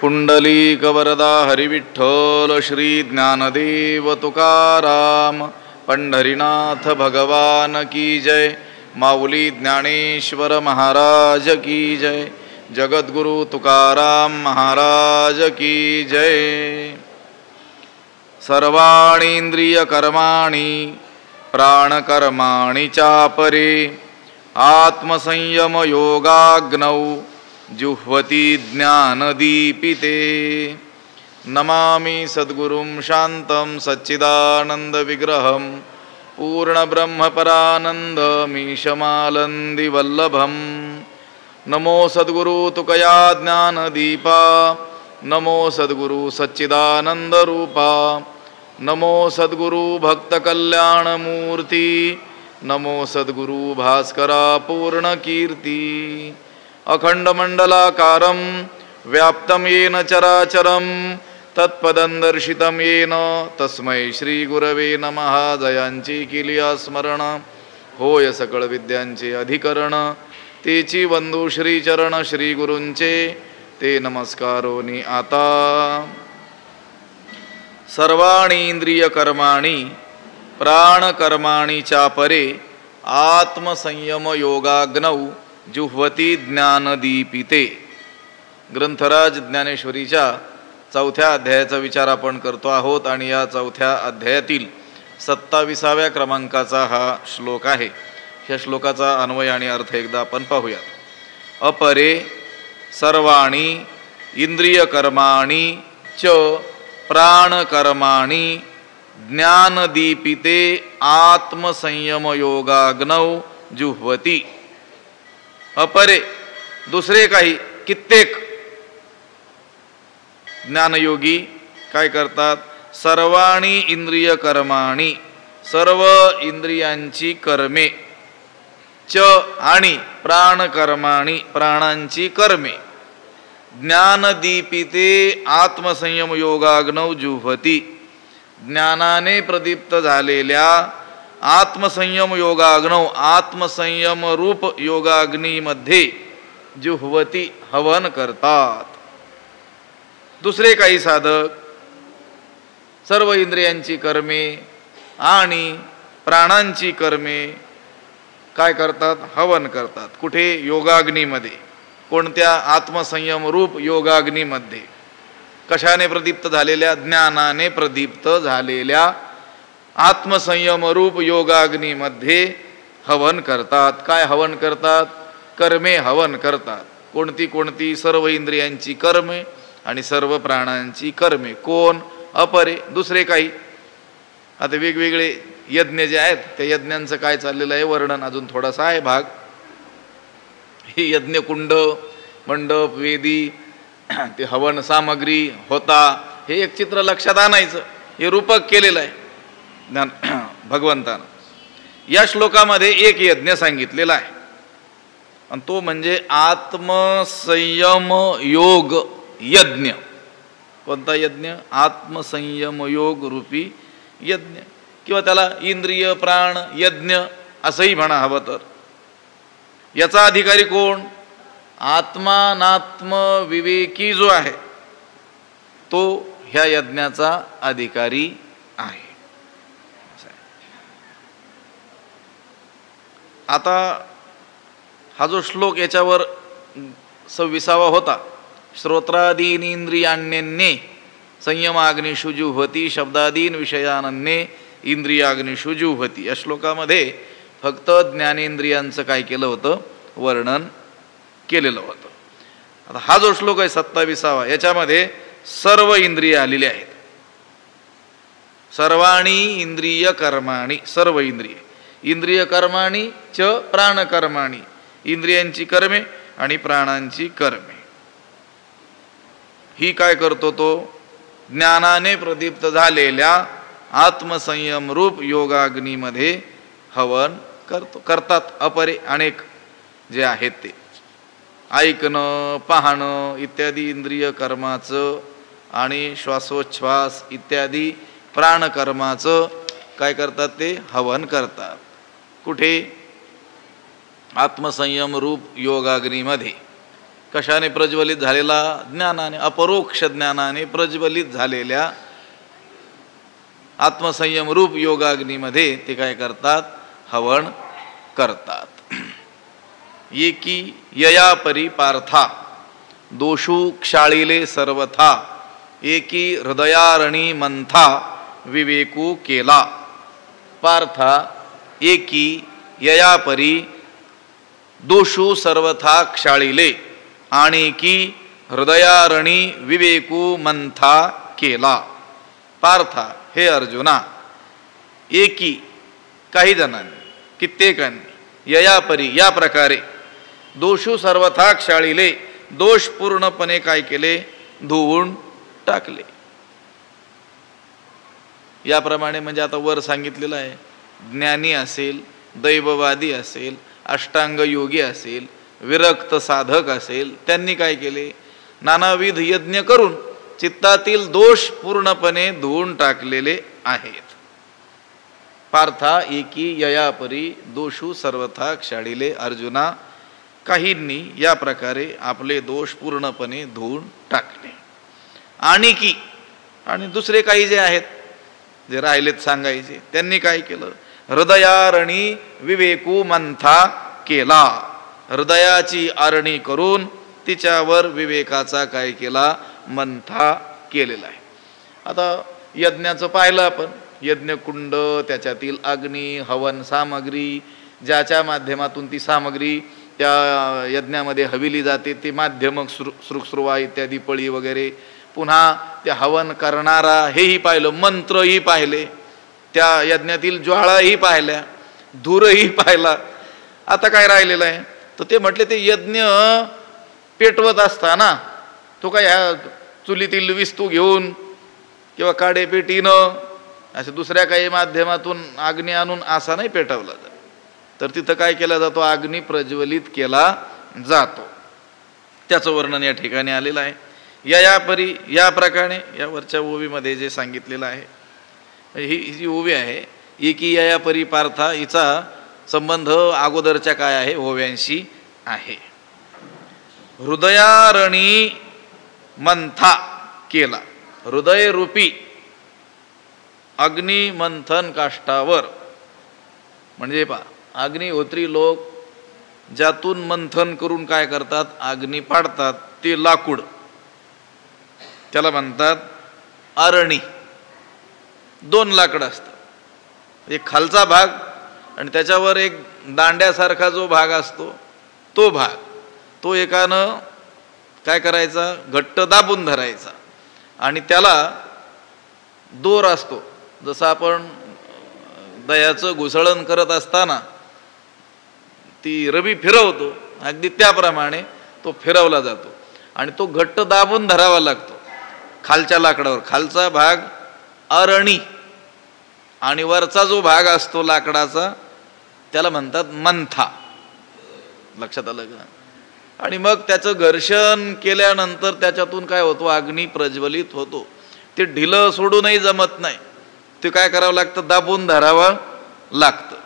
पुंडलीकवरदा हरिविठ्ठल श्री ज्ञानदेव तुकाराम पंढरीनाथ भगवान की जय। माऊली ज्ञानेश्वर महाराज की जय। जगद्गुरु तुकाराम महाराज की जय। सर्वाणि इंद्रिय कर्माणि प्राणकर्माणि चापरे आत्मसंयम योगाग्नौ जुह्वति ज्ञानदीपिते। नमामि सद्गुरुं शान्तं सच्चिदानन्दविग्रहं पूर्णब्रह्मपरानन्दमीशमालन्दिवल्लभं। नमो सद्गुरु तुकया ज्ञानदीपा नमो सद्गुरु सच्चिदानन्दरूपा नमो सद्गुरु भक्तकल्याणमूर्ति नमो सद्गुरु भास्करा पूर्णकीर्ति। अखंडमंडलाकारं व्याप्तं येन चराचरं तत्पदं दर्शितं येन तस्मै श्रीगुरवे नमः। जयांची किलिया स्मरण होय सकळ विद्यांचे अधिकरण तेची वंदू श्रीचरण श्रीगुरूंचे ते नमस्कारोनी आता। सर्वाणि इंद्रिय कर्माणि प्राणकर्माणि चापरे आत्मसंयम योगाग्नौ जुह्वति ज्ञानदीपिते। ग्रंथराज ज्ञानेश्वरीच्या 4थ्या अध्यायाचा विचार आपण करतो आहोत आणि या 4थ्या अध्यायातील 27व्या क्रमांकाचा हा श्लोक आहे। या श्लोकाचा अन्वय आणि अर्थ एकदा आपण पाहूया। अपरे सर्वाणि इंद्रिय कर्माणि च प्राणकर्माणि ज्ञानदीपिते आत्मसंयम योगाग्नौ जुह्वति। अपरे दुसरे काही कित्येक ज्ञानयोगी काय करतात, सर्वाणि इंद्रिय कर्माणि सर्व इंद्रियांची कर्मे च आणि प्राणकर्माणि प्राणांची कर्मे ज्ञानदीपिते आत्मसंयम योगाग्नौ जुह्वति ज्ञानाने प्रदीप्त झालेल्या आत्मसंयम योगाग्नौ आत्मसंयम रूप योगाग्नीमध्ये जुह्वति हवन करतात। दुसरे काही साधक सर्व इंद्रियांची कर्मे आणि प्राणांची कर्मे काय करतात, हवन करतात। कुठे? योगाग्नीमध्ये। कोणत्या? आत्मसंयम रूप योगाग्नीमध्ये। कशाने प्रदीप्त झालेल्या? ज्ञानाने प्रदीप्त झालेल्या आत्मसंयम रूप योगाग्नीमध्ये हवन करतात। काय हवन करतात? कर्मे हवन करतात। कोणती कोणती? सर्व इंद्रियांची कर्मे आणि सर्व प्राणांची कर्मे। कोण? अपरे दुसरे काही। आता वेगवेगळे यज्ञ जे आहेत त्या यज्ञांचं काय चाललेलं आहे वर्णन अजून थोडासा आहे भाग। ही यज्ञकुंड मंडप वेदी ते हवन सामग्री होता हे एक चित्र लक्षात आणायचं। हे रूपक केलेलं आहे ज्ञान भगवंतानं। या श्लोकामध्ये एक यज्ञ सांगितलेला आहे आणि तो म्हणजे आत्मसंयम योग यज्ञ। कोणता यज्ञ? आत्मसंयम योग रूपी यज्ञ किंवा त्याला इंद्रिय प्राण यज्ञ असंही म्हणा हवं तर। याचा अधिकारी कोण? आत्मानात्म विवेकी जो आहे तो ह्या यज्ञाचा अधिकारी आहे। आता हा जो श्लोक याच्यावर 26वा होता, श्रोत्रादीन इंद्रियाण्यन्ये संयमाग्निषु जुह्वति शब्दादीन विषयानन्ये इंद्रियाग्निषु जुह्वति। या श्लोकामध्ये फक्त ज्ञानेंद्रियांचं काय केलं होतं? वर्णन केलेलं होतं। आता हा जो श्लोक आहे 27वा याच्यामध्ये सर्व इंद्रिय आलेली आहेत। सर्वाणि इंद्रिय कर्माणि सर्व इंद्रिय इंद्रिय कर्माणि च प्राणकर्माणि इंद्रियांची कर्मे आणि प्राणांची कर्मे। ही काय करतो? तो ज्ञानाने प्रदीप्त झालेल्या आत्मसंयम रूप योगाग्नीमध्ये हवन करतात। अपरे अनेक जे आहेत ते ऐकणं पाहणं इत्यादी इंद्रिय कर्माचं आणि श्वासोच्छ्वास इत्यादी प्राणकर्माचं काय करतात? ते हवन करतात। कुठे? आत्मसंयम रूप योगाग्नीमध्ये। कशाने प्रज्वलित झालेला? ज्ञानाने, अपरोक्ष ज्ञानाने प्रज्वलित झालेल्या आत्मसंयम रूप योगाग्नीमध्ये ते काय करतात? हवन करतात. एकी यया परी पार्था दोषू क्षाळिले सर्वथा एकी हृदयारणी मंथा विवेकू केला. पार्था एकी यया परी दोषू सर्वथा क्षाळिले आणि की हृदयारणी विवेकू मंथा केला. पार्था, हे अर्जुना, एकी काही जणांनी, कित्येकांनी, ययापरी या प्रकारे, दोषू सर्वथा क्षाळिले दोष पूर्णपणे काय केले? धुवून टाकले. याप्रमाणे म्हणजे आता वर सांगितलेलं आहे, ज्ञानी असेल, दैववादी असेल, अष्टांग योगी असेल, विरक्त साधक असेल, त्यांनी काय केले? नानाविध यज्ञ करून चित्तातील दोष पूर्णपणे धुवून टाकलेले आहेत. पार्था एकी ययापरी दोषू सर्वथा क्षाळिले. अर्जुना, काहींनी या प्रकारे आपले दोष पूर्णपणे धुवून टाकले. आणि दुसरे काही जे आहेत, जे राहिलेत सांगायचे, त्यांनी काय केलं? हृदयारणी विवेकू मंथा केला. हृदयाची आरणी करून तिच्यावर विवेकाचा काय केला? मंथा केलेला आहे. आता यज्ञाचं पाहिलं आपण, यज्ञकुंड, त्याच्यातील अग्नी, हवन सामग्री, ज्याच्या माध्यमातून ती सामग्री त्या यज्ञामध्ये हविली जाते, ते माध्यमक श्रुश्रुवा इत्यादी पळी वगैरे, पुन्हा त्या हवन करणारा हेही पाहिलं, मंत्रही पाहिले, त्या यज्ञातील ज्वाळाही पाहिल्या, धूरही पाहिला. आता काय राहिलेलं आहे? तर ते म्हटले, ते यज्ञ पेटवत असताना तो काय ह्या चुलीतील विस्तू घेऊन किंवा काडेपेटीनं असे दुसऱ्या काही माध्यमातून अग्नी आणून असा नाही पेटवला जात. तर तिथं काय केला जातो? अग्नी प्रज्वलित केला जातो. त्याचं वर्णन या ठिकाणी आलेलं आहे. ययापरी या प्रकारे या वरच्या ओवीमध्ये जे सांगितलेलं आहे, ही जी ओवी आहे, एकी ययापरी पार्था, हिचा संबंध अगोदरच्या काय आहे? ओव्यांशी आहे. हृदयारणी मंथा केला. हृदय रूपी अग्निमंथन काष्टावर, म्हणजे पहा, अग्निहोत्री लोक ज्यातून मंथन करून काय करतात? अग्नी पाडतात. ते लाकूड, त्याला म्हणतात अरणी. दोन लाकडं असतात, एक खालचा भाग आणि त्याच्यावर एक दांड्यासारखा जो भाग असतो, तो भाग, तो एकानं काय करायचा? घट्ट दाबून धरायचा. आणि त्याला दोर असतो, जसं आपण दह्याचं घुसळण करत असताना ती रवी फिरवतो, अगदी त्याप्रमाणे तो फिरवला जातो आणि तो घट्ट दाबून धरावा लागतो खालच्या लाकडावर. खालचा भाग अरणी आणि वरचा जो भाग असतो लाकडाचा, त्याला म्हणतात मंथा. लक्षात आलं का? आणि मग त्याचं घर्षण केल्यानंतर त्याच्यातून काय होतो? अग्नी प्रज्वलित होतो. ते ढिलं सोडूनही जमत नाही, ते काय करावं लागतं? दाबून धरावं लागतं.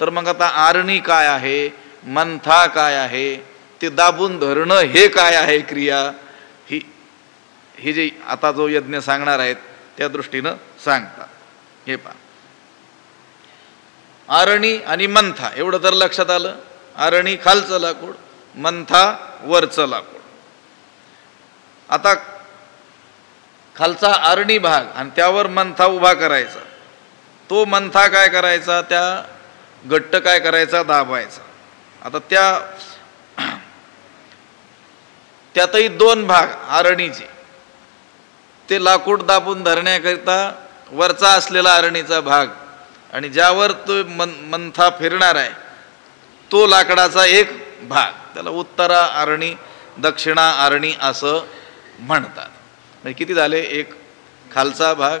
तर मग आता आरणी काय आहे, मंथा काय आहे, ते दाबून धरणं हे काय आहे क्रिया, ही जे आता जो यज्ञ सांगणार आहेत त्या दृष्टीनं सांगतात. हे पहा, आरणी आणि मंथा एवढं तर लक्षात आलं. आरणी खालचं लाकूड, मंथा वरचं लाकूड. आता खालचा आरणी भाग आणि त्यावर मंथा उभा करायचा. तो मंथा काय करायचा? त्या घट्ट काय करायचा? दाबायचा. आता त्यातही दोन भाग आरणीचे, ते लाकूड दाबून धरण्याकरिता वरचा असलेला आरणीचा भाग आणि ज्यावर तो मंथा फिरणार आहे तो लाकडाचा एक भाग, त्याला उत्तरा आरणी, दक्षिणा आरणी असं म्हणतात. म्हणजे किती झाले? एक खालचा भाग,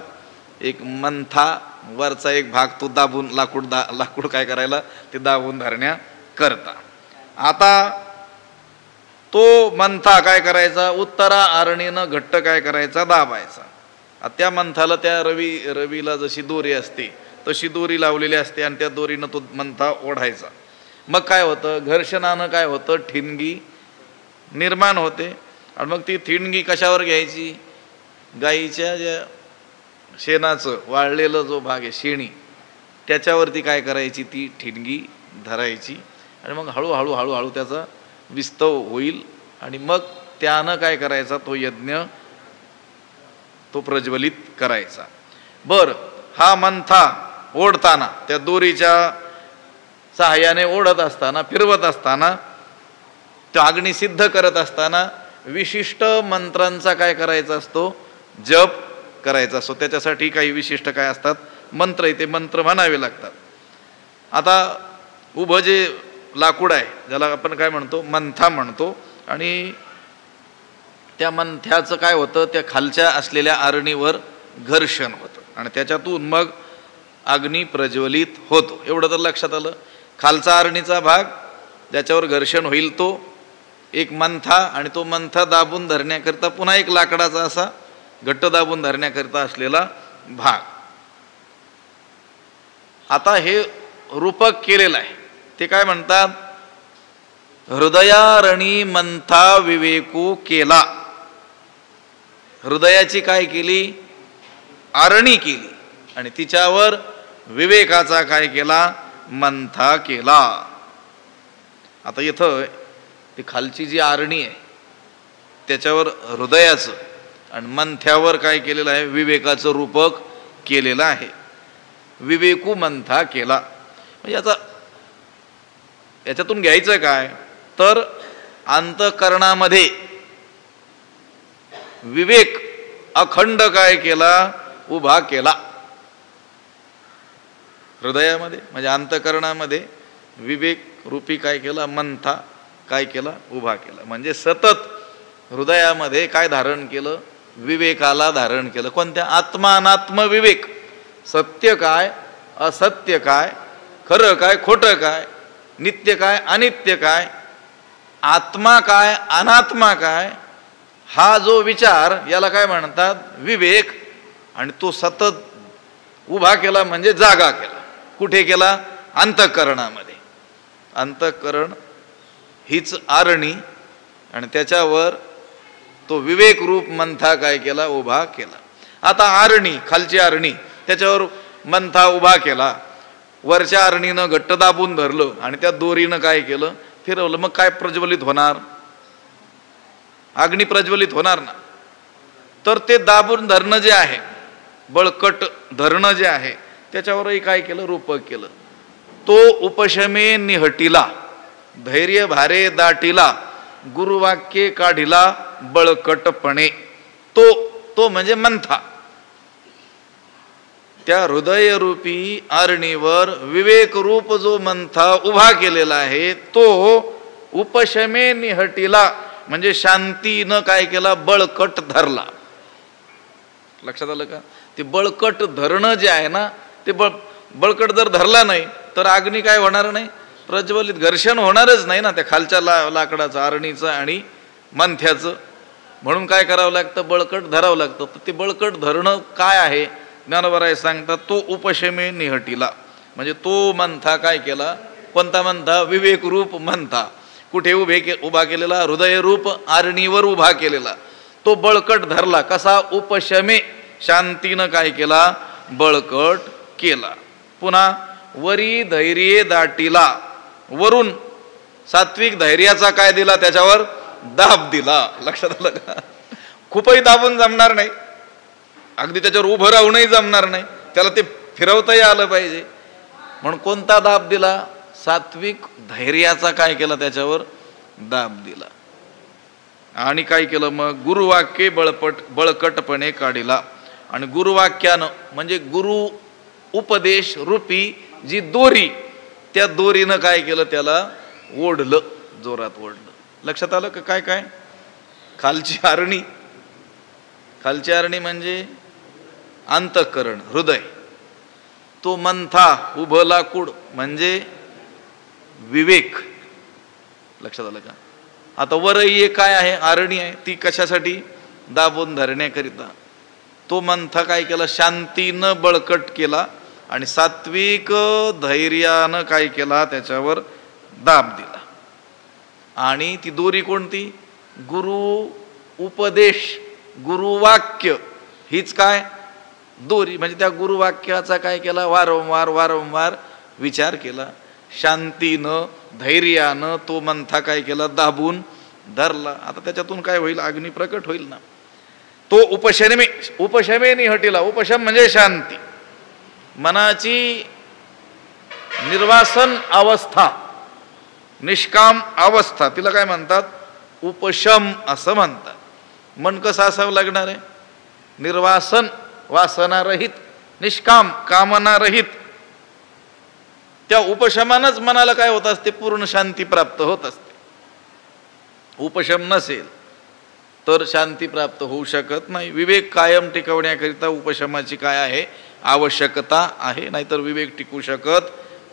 एक मंथा, वरचा एक भाग, तो दाबून लाकूड काय करायला? ते दाबून धरण्या करता. आता तो मंथा काय करायचा? उत्तरा आरणीनं घट्ट काय करायचा? दाबायचा. त्या मंथाला, त्या रवीला जशी दोरी असते तशी दोरी लावलेली असते आणि त्या दोरीनं तो मंथा ओढायचा. मग काय होतं? घर्षणानं काय होतं? ठिणगी निर्माण होते. आणि मग ती ठिणगी कशावर घ्यायची? गाईच्या ज्या शेणाचं वाळलेलं जो भाग आहे शेणी, त्याच्यावरती काय करायची? ती ठिणगी धरायची आणि मग हळूहळू हळूहळू त्याचा विस्तव होईल आणि मग त्यानं काय करायचा? तो यज्ञ तो प्रज्वलित करायचा. बर, हा मंथा ओढताना, त्या दोरीच्या सहाय्याने ओढत असताना, फिरवत असताना, तो अग्नी सिद्ध करत असताना विशिष्ट मंत्रांचा काय करायचा असतो? जप करायचा असतो. त्याच्यासाठी काही विशिष्ट काय असतात? मंत्र. ते मंत्र म्हणावे लागतात. आता उभं जे लाकूड आहे, ज्याला आपण काय म्हणतो? मंथा म्हणतो. आणि त्या मंथ्याचं काय होतं? त्या खालच्या असलेल्या आरणीवर घर्षण होतं आणि त्याच्यातून मग अग्नी प्रज्वलित होतो. एवढं तर लक्षात आलं. खालचा आरणीचा भाग ज्याच्यावर घर्षण होईल तो एक मंथा, आणि तो मंथा दाबून धरण्याकरिता पुन्हा एक लाकडाचा असा घट्ट दाबून धरण्याकरिता असलेला भाग. आता हे रूपक केलेलं आहे. ते काय म्हणतात? हृदयारणी मंथा विवेकू केला. हृदयाची काय केली? आरणी केली आणि तिच्यावर विवेकाचा काय केला? मंथा केला. आता इथं ती खालची जी आरणी आहे त्याच्यावर हृदयाचं आणि मंथ्यावर काय केलेलं आहे? विवेकाचं रूपक केलेलं आहे. विवेकू मंथा केला म्हणजे याच्यातून घ्यायचं काय? तर अंतःकरणामध्ये विवेक अखंड काय केला? उभा केला. हृदयामध्ये म्हणजे अंतःकरणामध्ये विवेक रूपी काय केला? मंथा काय केला? उभा केला. म्हणजे सतत हृदयामध्ये काय धारण केलं? विवेकाला धारण केलं. कोणत्या? आत्मा अनात्म विवेक. सत्य काय, असत्य काय, खरं काय, खोटं काय, नित्य काय, अनित्य काय, आत्मा काय, अनात्मा काय, हा जो विचार याला काय म्हणतात? विवेक. आणि तो सतत उभा केला म्हणजे जागा केला. कुठे केला? अंतःकरणामध्ये. अंतःकरण हीच आरणी आणि त्याच्यावर तो विवेक रूप मंथा काय केला? उभा केला. आता आरणी, खालची आरणी, त्याच्यावर मंथा उभा केला. वरच्या आरणीनं घट्ट दाबून धरलं आणि त्या दोरीनं काय केलं? फिरवलं. मग काय प्रज्वलित होणार? अग्नी प्रज्वलित होणार ना. तर ते दाबून धरणं जे आहे, बळकट धरणं जे आहे, त्याच्यावरही काय केलं? रूपक केलं. तो उपशमे निहटिला, धैर्य भारे दाटिला, गुरुवाक्ये काढिला बळकटपणे. तो म्हणजे मंथा. त्या हृदयरूपी आरणीवर विवेक रूप जो मंथा उभा केलेला आहे तो उपशमे निहटिला म्हणजे शांतीनं काय केला? बळकट धरला. लक्षात आलं का? ते बळकट धरणं जे आहे ना, ते बळकट जर धरला नाही तर अग्नी काय होणार नाही? प्रज्वलित. घर्षण होणारच नाही ना त्या खालच्या लाकडाचं, आरणीचं आणि मंथ्याचं. म्हणून काय करावं लागतं? बळकट धरावं लागतं. तर ते बळकट धरणं काय आहे? ज्ञानोबराय सांगतात तो उपशमे निहटिला म्हणजे तो मंथा काय केला? कोणता मंथा? विवेक रूप मंथा. कुठे उभा केलेला? हृदय रूप आरणीवर उभा केलेला. तो बळकट धरला. कसा? उपशमे, शांतीनं काय केला? बळकट केला. पुन्हा वरी धैर्य दाटिला, वरून सात्विक धैर्याचा काय दिला? त्याच्यावर दाब दिला. लक्षात आलं का? खूपही दाबून जमणार नाही, अगदी त्याच्यावर उभं राहूनही जमणार नाही, त्याला ते फिरवताही आलं पाहिजे. म्हणून कोणता दाब दिला? सात्विक धैर्याचा काय केला? त्याच्यावर दाब दिला. आणि काय केलं मग? गुरुवाक्ये बळकटपणे काढिला. आणि गुरुवाक्यानं म्हणजे गुरु उपदेश रूपी जी दोरी, त्या दोरीनं काय केलं? त्याला ओढलं, जोरात ओढलं. लक्षात आलं का? काय काय? खालची आरणी, खालची आरणी म्हणजे अंतःकरण, हृदय. तो मंथा उभं लाकूड म्हणजे विवेक. लक्षात आलं का? आता वरही एक काय आहे? आरणी आहे. ती कशासाठी? दाबून धरण्याकरिता. तो मंथा काय केला? शांतीनं बळकट केला आणि सात्विक धैर्यानं काय केला? त्याच्यावर दाब दिला. आणि ती दोरी कोणती? गुरु उपदेश, गुरुवाक्य हीच काय दोरी. म्हणजे त्या गुरुवाक्याचा काय केला, वारंवार वारंवार विचार केला. शांतीनं धैर्यानं तो मंथा काय केला, दाबून धरला. आता त्याच्यातून काय होईल, अग्नी प्रकट होईल ना. तो उपशमेनी हटीला. उपशम म्हणजे शांती, मनाची निर्वासन अवस्था, निष्काम अवस्था, तिला काय म्हणतात, उपशम असं म्हणतात. मन कसं असावं लागणार आहे, निर्वासन, वासनारहित, निष्काम, कामनारहित. त्या उपशमानच मनाला काय होत असते, पूर्ण शांती प्राप्त होत असते. उपशम नसेल तर शांती प्राप्त होऊ शकत नाही. विवेक कायम टिकवण्याकरिता उपशमाची काय आहे, आवश्यकता आहे, नाहीतर विवेक टिकू शकत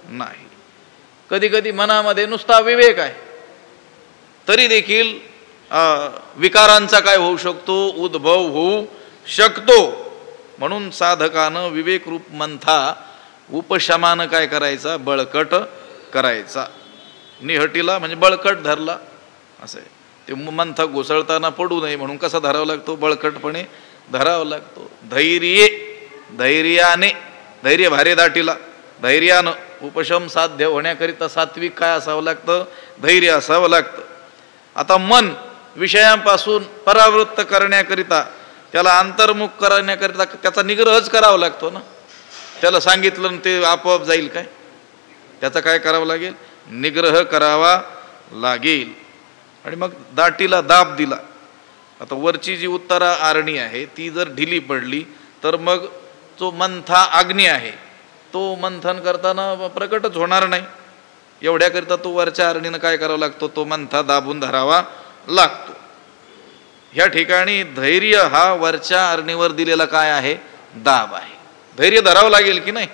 नाही. कधी कधी मनामध्ये नुसता विवेक आहे तरी देखील विकारांचा काय होऊ शकतो, उद्भव होऊ शकतो. म्हणून साधकानं विवेकरूप मंथा उपशमानं काय करायचा, बळकट करायचा. निहटीला म्हणजे बळकट धरला असं आहे. ते मंथा घुसळताना पडू नये म्हणून कसा धरावा लागतो, बळकटपणे धरावा लागतो. धैर्याने, धैर्य भारे दाटीला, धैर्यानं उपशम साध्य होण्याकरिता सात्विक काय असावं लागतं, धैर्य असावं लागतं. आता मन विषयांपासून परावृत्त करण्याकरिता, त्याला अंतर्मुख करण्याकरिता त्याचा निग्रहच करावा लागतो ना. त्याला सांगितलं ते आपोआप जाईल काय, त्याचा काय करावं लागेल, निग्रह करावा लागेल. आणि मग दाटीला दाब दिला. आता वरची जी उत्तरा आरणी आहे ती जर ढिली पडली तर मग जो मंथा अग्नी आहे तो मंथन करताना प्रकटच होणार नाही. एवढ्याकरिता तो वरच्या आरणीनं काय करावा लागतो, तो मंथा दाबून धरावा लागतो. ह्या ठिकाणी धैर्य हा वरच्या आरणीवर दिलेला काय आहे, दाब आहे. धैर्य धरावं लागेल की नाही,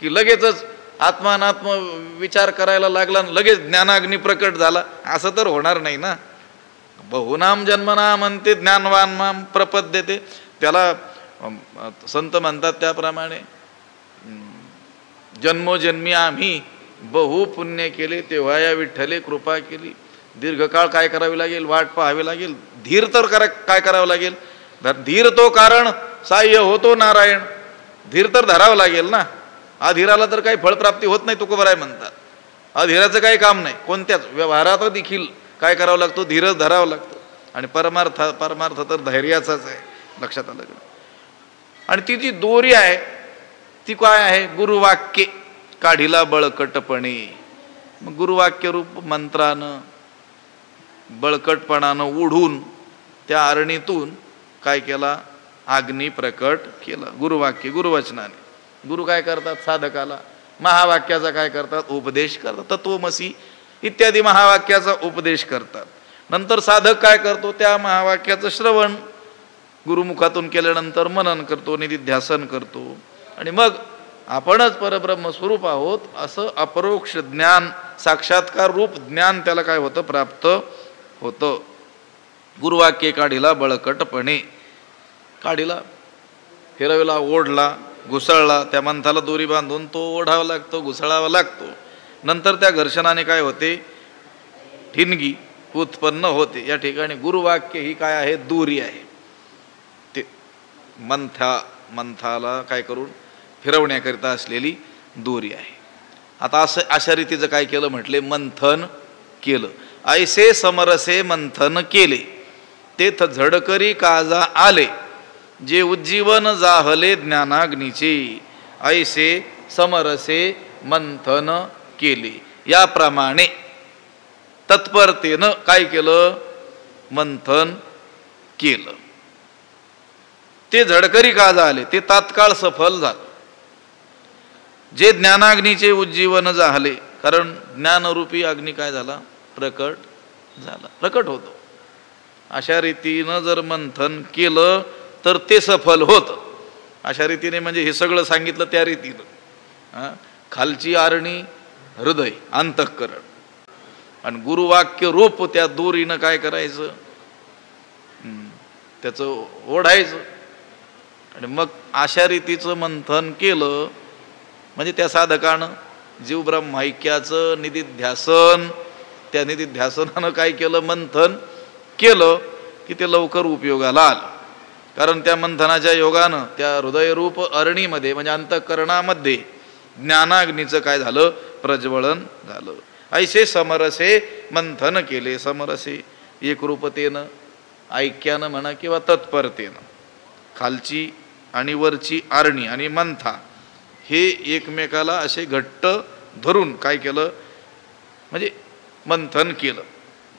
की लगेचच आत्मानात्म विचार करायला लागला, लगेच ज्ञानाग्नी प्रकट झाला, असं तर होणार नाही ना. बहुनाम जन्मनाम म्हणते ज्ञानवान माम प्रपद्यते. त्याला संत म्हणतात त्याप्रमाणे, जन्मोजन्मी आम्ही बहु पुण्य केले, तेव्हा या विठ्ठले कृपा केली. दीर्घकाळ काय करावी लागेल, वाट पाहावी लागेल. धीर तर काय करावं लागेल, धीर तो कारण साह्य होतो नारायण. धीर तर धरावं लागेल ना. अधीराला तर काही फळप्राप्ती होत नाही, तुकोबराय म्हणतात. अधीराचं काही काम नाही. कोणत्याच व्यवहारात देखील काय करावं लागतो, धीरच धरावं लागतं. आणि परमार्थ तर धैर्याचाच आहे, लक्षात आलं. आणि ती जी दोरी आहे ती काय आहे, गुरुवाक्य काढीला बळकटपणे. मग गुरुवाक्य रूप मंत्रानं बळकटपणानं ओढून त्या आरणीतून काय केला, अग्नी प्रकट केला. गुरुवाक्य, गुरुवचनाने. गुरु काय करतात, साधकाला महावाक्याचा काय करतात, उपदेश करतात. तत्वमसी इत्यादी महावाक्याचा उपदेश करतात. नंतर साधक काय करतो, त्या महावाक्याचं श्रवण गुरुमुखातून केल्यानंतर मनन करतो, निधिध्यासन करतो. आणि मग आपणच परब्रह्म स्वरूप आहोत असं अपरोक्ष ज्ञान, साक्षात्कार रूप ज्ञान त्याला काय होतं, प्राप्त होतं. गुरुवाक्य काढीला बळकटपणे. काढीला फिरवला, ओढला, घुसळला, त्या मंथाला दोरी बांधून तो ओढावा लागतो, घुसळावा लागतो. नंतर त्या घर्षणाने काय होते, ठिणगी उत्पन्न होते. या ठिकाणी गुरुवाक्य ही काय आहे, दोरी आहे. ते मंथाला काय करून फिरवण्याकरिता असलेली दोरी आहे. आता अशा रीतीचं काय केलं म्हटले, मंथन केलं. ऐसे समरसे मंथन केले, तेथ झडकरी काजा आले, जे उज्जीवन जाहले ज्ञानाग्नीचे. ऐसे समरसे मंथन केले. याप्रमाणे तत्परतेनं काय केलं, मंथन केलं. ते झडकरी काजा आले, ते तात्काळ सफल झालं. जे ज्ञानाग्नीचे उज्जीवन जाहले, कारण ज्ञानरूपी अग्नी काय झाला, प्रकट झाला, प्रकट होतो. अशा रीतीनं जर मंथन केलं तर ते सफल होतं. अशा रीतीने म्हणजे हे सगळं सांगितलं त्या रीतीनं. खालची आरणी हृदय, अंतःकरण, आणि गुरुवाक्य रूप त्या दोरीनं काय करायचं, त्याचं ओढायचं. आणि मग अशा रीतीचं मंथन केलं म्हणजे त्या साधकानं जीव ब्रह्मैक्याचं निधिध्यासन, त्या निधिध्यासनानं काय केलं, मंथन केलं की ते लवकर उपयोगाला आलं. कारण त्या मंथनाच्या योगानं त्या हृदयरूप अरणीमध्ये म्हणजे अंतःकरणामध्ये ज्ञानाग्नीचं काय झालं, प्रज्वलन झालं. ऐसे समरसे मंथन केले. समरसे एकरूपतेनं, ऐक्यानं म्हणा किंवा तत्परतेनं. खालची आणि वरची आरणी आणि मंथा हे एकमेकाला असे घट्ट धरून काय केलं, म्हणजे मंथन केलं.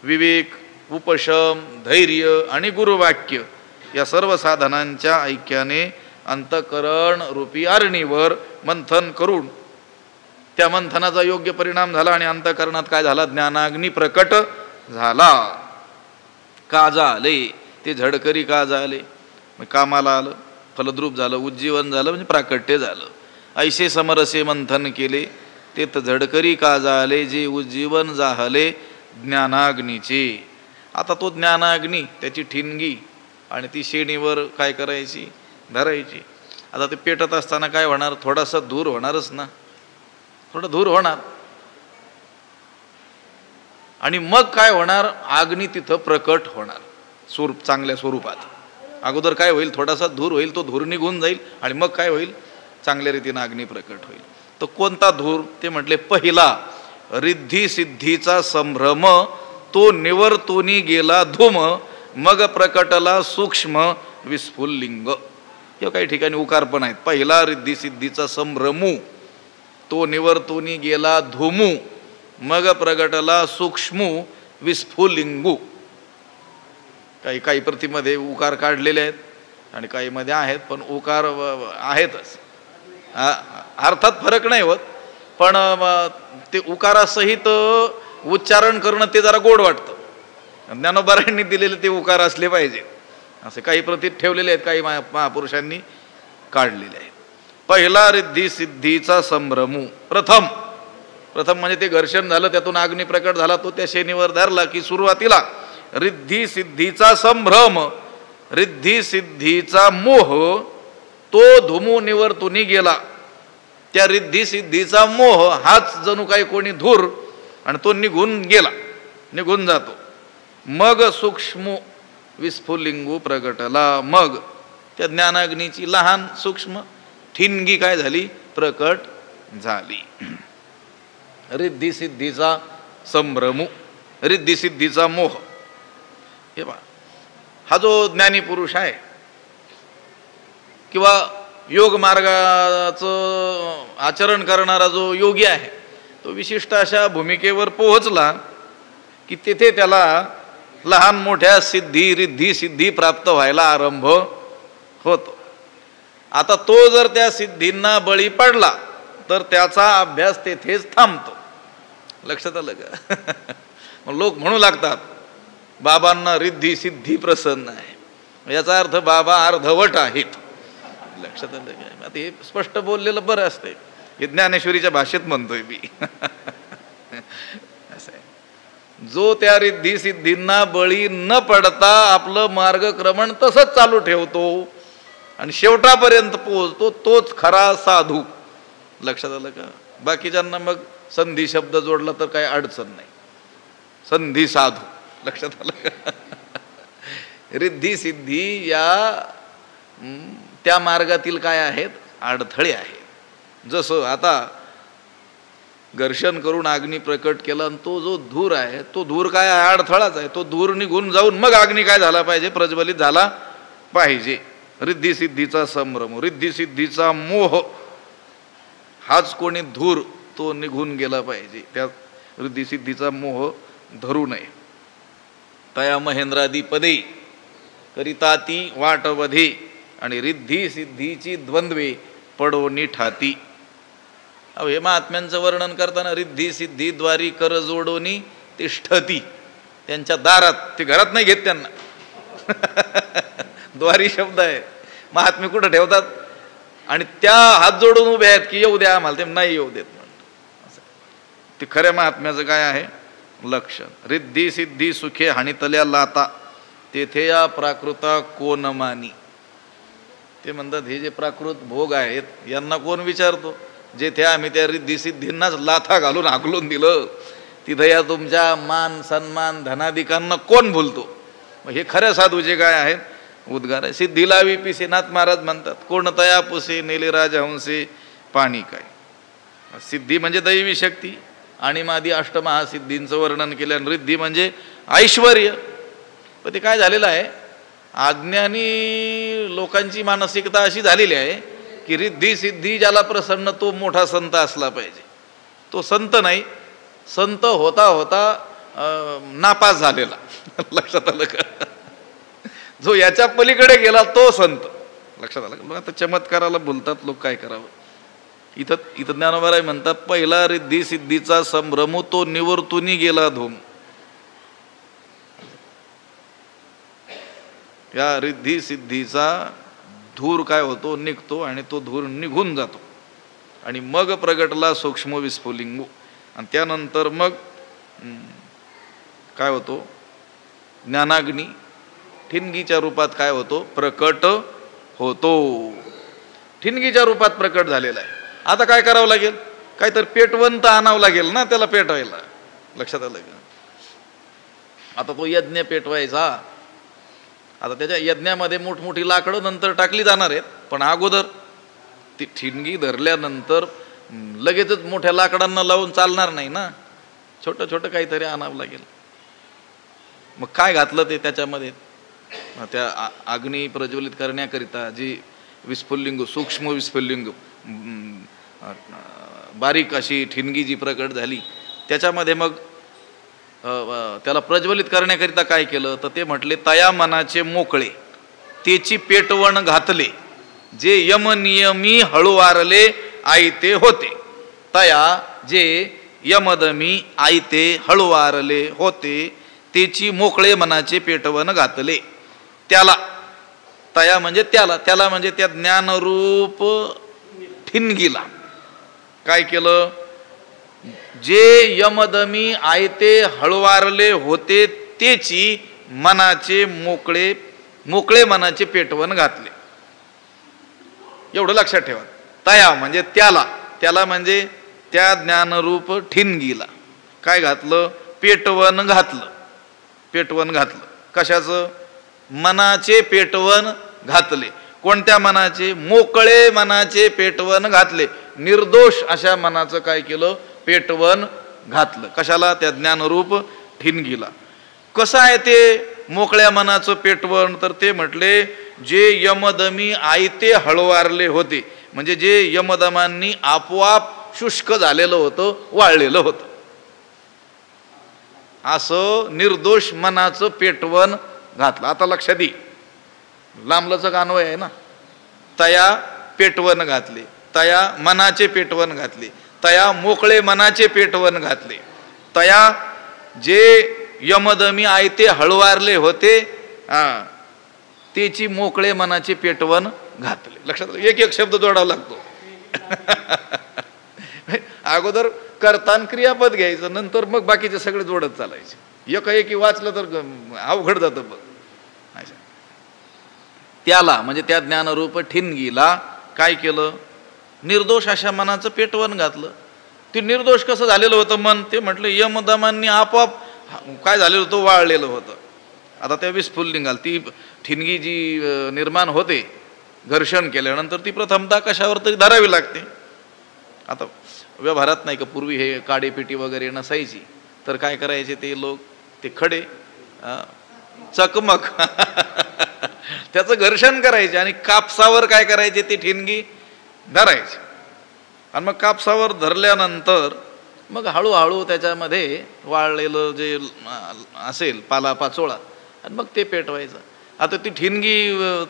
विवेक, उपशम, धैर्य आणि गुरुवाक्य या सर्व साधनांच्या ऐक्याने अंतःकरण रूपी आरणीवर मंथन करून त्या मंथनाचा योग्य परिणाम झाला आणि अंतःकरणात काय झाला, ज्ञानाग्नी प्रकट झाला. का झाले ते झडकरी, का झाले कामाला आलं, फलद्रूप झालं, उज्जीवन झालं, म्हणजे प्राकट्य झालं. ऐसे समरसे मंथन केले ते झडकरी का झाले, जे उज्जीवन झाले ज्ञानाग्नीचे. आता तो ज्ञानाग्नी त्याची ठिणगी आणि ती शेणीवर काय करायची, धरायची. आता ते पेटत असताना काय होणार, थोडासा धूर होणारच ना, थोडा धूर होणार. आणि मग काय होणार, अग्नी तिथं प्रकट होणार स्वरूप, चांगल्या स्वरूपात. अगोदर काय होईल, थोडासा धूर होईल, तो धूर निघून जाईल आणि मग काय होईल, चांगल्या रीतीनं अग्नी प्रकट होईल. तो कोणता धूर, ते म्हटले पहिला रिद्धी सिद्धीचा संभ्रम, तो निवर्तुनी गेला धूम, मग प्रकटला सूक्ष्म विस्फुल्लिंग. किंवा काही ठिकाणी उकार पण आहेत. पहिला रिद्धी सिद्धीचा संभ्रमू, तो निवर्तुनी गेला धूमू, मग प्रगटला सूक्ष्म विस्फुलिंगू. काही काही प्रतीमध्ये उकार काढलेले आहेत आणि काही मध्ये आहेत, पण उकार आहेतच. अर्थात फरक नाही होत, पण ते उकारासहित उच्चारण करणं ते जरा गोड वाटतं. ज्ञानोबारायांनी दिलेले ते उकार असले पाहिजे, असे काही प्रतीत ठेवलेले आहेत, काही महापुरुषांनी काढलेले आहेत. पहिला रिद्धी सिद्धीचा संभ्रमू, प्रथम म्हणजे ते घर्षण झालं, त्यातून अग्नी प्रकट झाला, तो त्या शेणीवर धरला की सुरुवातीला रिद्धी सिद्धीचा संभ्रम, रिद्धी सिद्धीचा मोह, तो धुमू निवर्तुनी गेला. त्या रिद्धी सिद्धीचा मोह हाच जणू काही कोणी धूर, आणि तो निघून गेला, निघून जातो. मग सूक्ष्म विस्फुलिंगू प्रगटला, मग त्या ज्ञानाग्नीची लहान सूक्ष्म ठिणगी काय झाली, प्रकट झाली. रिद्धी सिद्धीचा संभ्रमू, रिद्धी सिद्धीचा मोह. हे बा, हा जो ज्ञानी पुरुष आहे किंवा योग मार्गाचं आचरण करणारा जो योगी आहे, तो विशिष्ट अशा भूमिकेवर पोहोचला की तेथे त्याला लहान मोठ्या सिद्धी, रिद्धी सिद्धी प्राप्त व्हायला आरंभ होतो. आता तो जर त्या सिद्धींना बळी पडला तर त्याचा अभ्यास तेथेच थांबतो. लक्षात आलं का? मग लोक म्हणू लागतात बाबांना रिद्धी सिद्धी प्रसन्न आहे, याचा अर्थ बाबा अर्धवट आहेत. लक्षात आलं का? आता हे स्पष्ट बोललेलं बरं असते, हे ज्ञानेश्वरीच्या भाषेत म्हणतोय मी. असं आहे, जो त्या रिद्धी सिद्धींना बळी न पडता आपलं मार्गक्रमण तसंच चालू ठेवतो आणि शेवटापर्यंत पोहोचतो, तोच खरा साधू. लक्षात आलं का? बाकीच्यांना मग संधी शब्द जोडला तर काही अडचण नाही, संधी साधू. लक्षात आलं का? रिद्धी सिद्धी या त्या मार्गातील काय आहेत, अडथळे आहेत. जसं आता घर्षण करून अग्नी प्रकट केला आणि तो जो धूर आहे, तो धूर काय आहे, अडथळाच आहे. तो धूर निघून जाऊन मग अग्नी काय झाला पाहिजे, प्रज्वलित झाला पाहिजे. रिद्धी सिद्धीचा संभ्रम, रिद्धी सिद्धीचा मोह, हाच कोणी धूर, तो निघून गेला पाहिजे. त्या रिद्धी सिद्धीचा मोह धरू नये. तया महेंद्रादी पदे करिता ती वाटवधे, आणि रिद्धी सिद्धीची द्वंद्वे पडोनी ठाती. अहो, हे महात्म्यांचं वर्णन करताना रिद्धी सिद्धी द्वारी कर जोडोनी तिष्ठती. त्यांच्या दारात, ते घरात नाही घेत त्यांना. द्वारी शब्द आहे. महात्मे कुठं ठेवतात आणि त्या हात जोडून उभे आहेत की येऊ द्या आम्हाला, ते नाही येऊ देत म्हणतात. ते खऱ्या महात्म्याचं काय आहे लक्षण. रिद्धी सिद्धी सुखे हाणितल्या लाता, तेथे या प्राकृता कोण मानी. ते म्हणतात हे जे प्राकृत भोग आहेत यांना कोण विचारतो, जेथे आम्ही त्या रिद्धी सिद्धींनाच लाथा घालून हाकलून दिलं, तिथं या तुमच्या मान सन्मान धनाधिकांना कोण बोलतो. मग हे खऱ्या साधूचे काय आहेत उद्गार आहे. सिद्धी लावी पिसे नाथ महाराज म्हणतात, कोण तया पुसे नेले राजहंसे पाणी काय. सिद्धी म्हणजे दैवी शक्ती आणि मादी अष्टमहासिद्धींचं वर्णन केलं. रिद्धी म्हणजे ऐश्वर्य. पण ते काय झालेलं आहे, अज्ञानी लोकांची मानसिकता अशी झालेली आहे की रिद्धी सिद्धी ज्याला प्रसन्न तो मोठा संत असला पाहिजे. तो संत नाही, संत होता होता नापास झालेला. लक्षात आलं का. जो याच्या पलीकडे गेला तो संत. लक्षात आलं का. आता चमत्काराला बोलतात लोक, काय करावं. इथं ज्ञानोबा म्हणतात, पहिला रिद्धी सिद्धीचा संभ्रम तो निवर्तुनी गेला धूम. या रिद्धी सिद्धीचा धूर काय होतो, निघतो, आणि तो धूर निघून जातो, आणि मग प्रगटला सूक्ष्म विस्फुलिंग. आणि त्यानंतर मग काय होतो, ज्ञानाग्नी ठिणगीच्या रूपात काय होतो, प्रकट होतो. ठिणगीच्या रूपात प्रकट झालेला आहे. आता काय करावं लागेल, काहीतरी पेटवंत आणावं लागेल ना त्याला पेटवायला. लक्षात आलं का. आता तो यज्ञ पेटवायचा. आता त्याच्या यज्ञामध्ये मोठमोठी लाकडं नंतर टाकली जाणार आहेत, पण अगोदर ती ठिणगी धरल्यानंतर लगेचच मोठ्या लाकडांना लावून चालणार नाही ना, छोटं छोटं काहीतरी आणावं लागेल. मग काय घातलं ते त्याच्यामध्ये, त्या अग्नी प्रज्वलित करण्याकरिता जी विस्फुल्लिंग, सूक्ष्म विस्फुल्लिंग, बारीक अशी ठिणगी जी प्रकट झाली, त्याच्यामध्ये मग त्याला प्रज्वलित करण्याकरिता काय केलं, तर ते म्हटले तया मनाचे मोकळे तेची पेटवण घातले, जे यमनियमी हळुवारले आयते होते. तया जे यमदमी आयते हळुवारले होते, तेची मोकळे मनाचे पेटवण घातले. त्याला तया म्हणजे त्याला म्हणजे त्या ज्ञानरूप ठिणगीला काय केलं, जे यमदमी आयते हळुवारले होते तेची मनाचे मोकळे मनाचे पेटवण घातले. एवढं लक्षात ठेवा. तया म्हणजे त्याला म्हणजे त्या ज्ञानरूप ठिणगीला काय घातलं, पेटवण घातलं. कशाचं, मनाचे पेटवण घातले. कोणत्या मनाचे, मोकळे मनाचे पेटवण घातले. निर्दोष अशा मनाचं काय केलं, पेटवण घातलं. कशाला, त्या ज्ञानरूप ठिणगीला. कसं आहे ते मोकळ्या मनाचं पेटवण, तर ते म्हटले जे यमदमी आयते हळुवारले होते, म्हणजे जे यमदमांनी आपोआप शुष्क झालेलं होतं, वाळलेलं होतं, असं निर्दोष मनाचं पेटवण घातलं. आता लक्षात ये, लांबलचक अन्वय आहे ना. तया पेटवण घातले, तया मनाचे पेटवण घातले, तया मोकळे मनाचे पेटवण घातले, तया जे यमदमी आयते हळुवारले होते तेची मोकळे मनाचे पेटवण घातले. लक्षात, एक एक शब्द जोडावा लागतो. अगोदर कर्तान क्रियापद घ्यायचं, नंतर मग बाकीचे सगळे जोडत चालायचे. एकाएकी वाचलं तर अवघड जातं बघ. त्याला म्हणजे त्या ज्ञानरूप ठिणगीला काय केलं, निर्दोष अशा मनाचं पेटवण घातलं. ते निर्दोष कसं झालेलं होतं मन, ते म्हटलं यमदमांनी आपोआप काय झालेलं होतं, वाळलेलं होतं. आता त्या विस्फुल्लिंगाला ती ठिणगी जी निर्माण होते घर्षण केल्यानंतर, ती प्रथमतः कशावर तरी धरावी लागते. आता व्यवहारात नाही का, पूर्वी हे काडेपेटी वगैरे नसायची, तर काय करायचे ते लोक, ते खडे चकमक त्याचं घर्षण करायचे आणि कापसावर काय करायचे, ते ठिणगी धरायचे. आणि मग कापसावर धरल्यानंतर मग हळूहळू त्याच्यामध्ये वाळलेलं जे असेल पालापाचोळा, आणि मग ते पेटवायचं. आता ती ठिणगी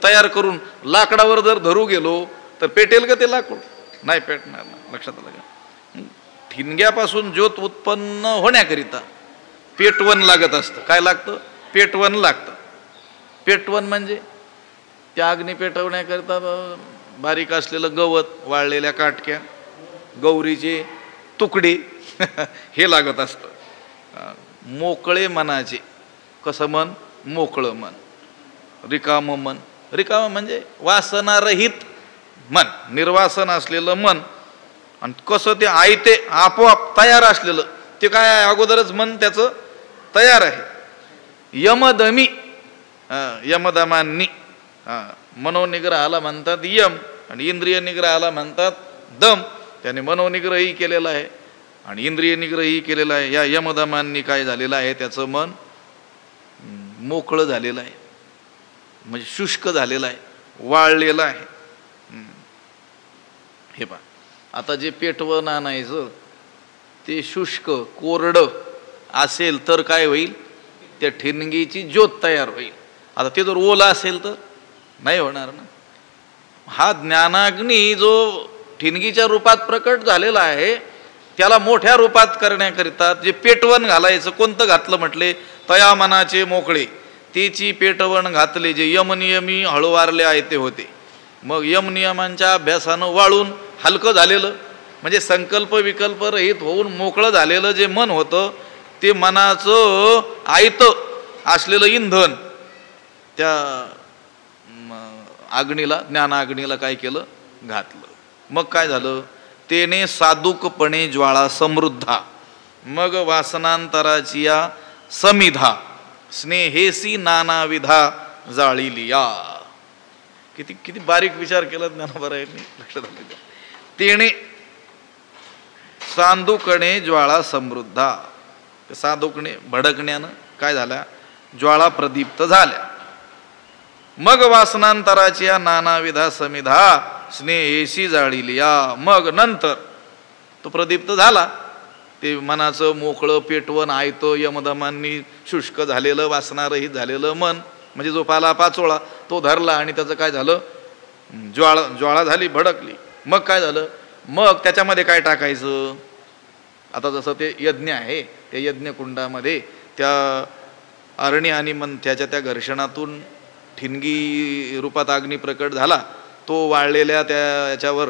तयार करून लाकडावर जर धरू गेलो तर पेटेल का ते लाकूड, नाही पेटणार. लक्षात आलं का. ठिणग्यापासून ज्योत उत्पन्न होण्याकरिता पेटवण लागत असतं. काय लागतं, पेटवण लागतं. पेटवण म्हणजे त्या अग्नी पेटवण्याकरिता बारीक असलेलं गवत, वाळलेल्या काटक्या, गौरीचे तुकडे हे लागत असतं. मोकळे मनाचे, कसं मन, मोकळं मन, रिकाम मन. रिकाम म्हणजे वासनारहित मन, निर्वासन असलेलं मन. आणि कसं ते आयते आपोआप तयार असलेलं, ते काय आहे, अगोदरच मन त्याचं तयार आहे. यमदमी यमदमांनी. मनोनिग्रहाला म्हणतात यम आणि इंद्रिय निग्रहाला म्हणतात दम. त्याने मनोनिग्रहही केलेला आहे आणि इंद्रिय निग्रहही केलेला आहे. या यमदमांनी काय झालेलं आहे, त्याचं मन मोकळं झालेलं आहे, म्हणजे शुष्क झालेलं आहे, वाळलेलं आहे. हे पहा, आता जे पेटवण आणायचं ते शुष्क कोरडं असेल तर काय होईल, त्या ठिणगीची ज्योत तयार होईल. आता ते जर ओला असेल तर नाही होणार ना. हा ज्ञानाग्नी जो ठिणगीच्या रूपात प्रकट झालेला आहे, त्याला मोठ्या रूपात करण्याकरिता जे पेटवण घालायचं, कोणतं घातलं म्हटले, तया मनाचे मोकळे, त्याची पेटवण घातले. जे यमनियमी हळूवारले आहे ते होते. मग यमनियमांच्या अभ्यासानं वाळून हलकं झालेलं, म्हणजे संकल्प विकल्प रहित होऊन मोकळं झालेलं जे मन होतं, ते मनाचं आयतं असलेलं इंधन त्या अग्नीला, ज्ञानाग्नीला काय केलं, घातलं. मग काय झालं, तेने साधुकपणे ज्वाळा समृद्धा, मग वासनांतराची या समिधा, स्नेहेसी नानाविधा जाळीलिया. किती किती बारीक विचार केला ज्ञानोबारायांनी, लक्षात आलं. तेने साधुकणे ज्वाळा समृद्धा, साधुकणे भडकण्यानं काय झाल्या, ज्वाळा प्रदीप्त झाल्या. मग वासनांतराची या नानाविधा समिधा स्नेहेशी जाळीलिया. मग नंतर तो प्रदीप्त झाला, ते मनाचं मोकळं पेटवण आयतं यमदमांनी शुष्क झालेलं वासनारहित झालेलं मन, म्हणजे जो पाला पाचोळा तो धरला आणि त्याचं काय झालं, ज्वाळा झाली, भडकली. मग काय झालं, मग त्याच्यामध्ये काय टाकायचं. आता जसं ते यज्ञ आहे, त्या यज्ञकुंडामध्ये त्या अरणी आणि मंथ्याच्या त्या घर्षणातून ठिणगी रूपात अग्नी प्रकट झाला. तो वाळलेल्या त्या याच्यावर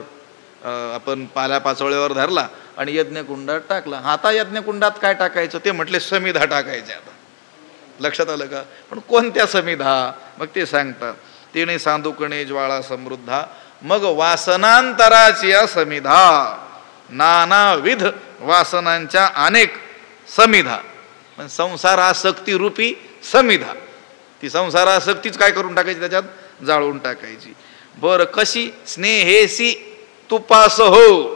आपण पाल्या पाचोळ्यावर धरला आणि यज्ञकुंडात टाकला. आता यज्ञकुंडात काय टाकायचं ते म्हटले समिधा टाकायचे. आता लक्षात आलं का. पण कोणत्या समिधा, मग ते सांगतात. तेने साधुकणे ज्वाळा समृद्धा, मग वासनांतराची या समिधा, नानाविध वासनांच्या अनेक समिधा, पण संसारासक्ती रूपी समिधा, ती संसारासक्तीच काय करून टाकायची, त्याच्यात जाळून टाकायची. बरं कशी, स्नेहेसी तुपास हो,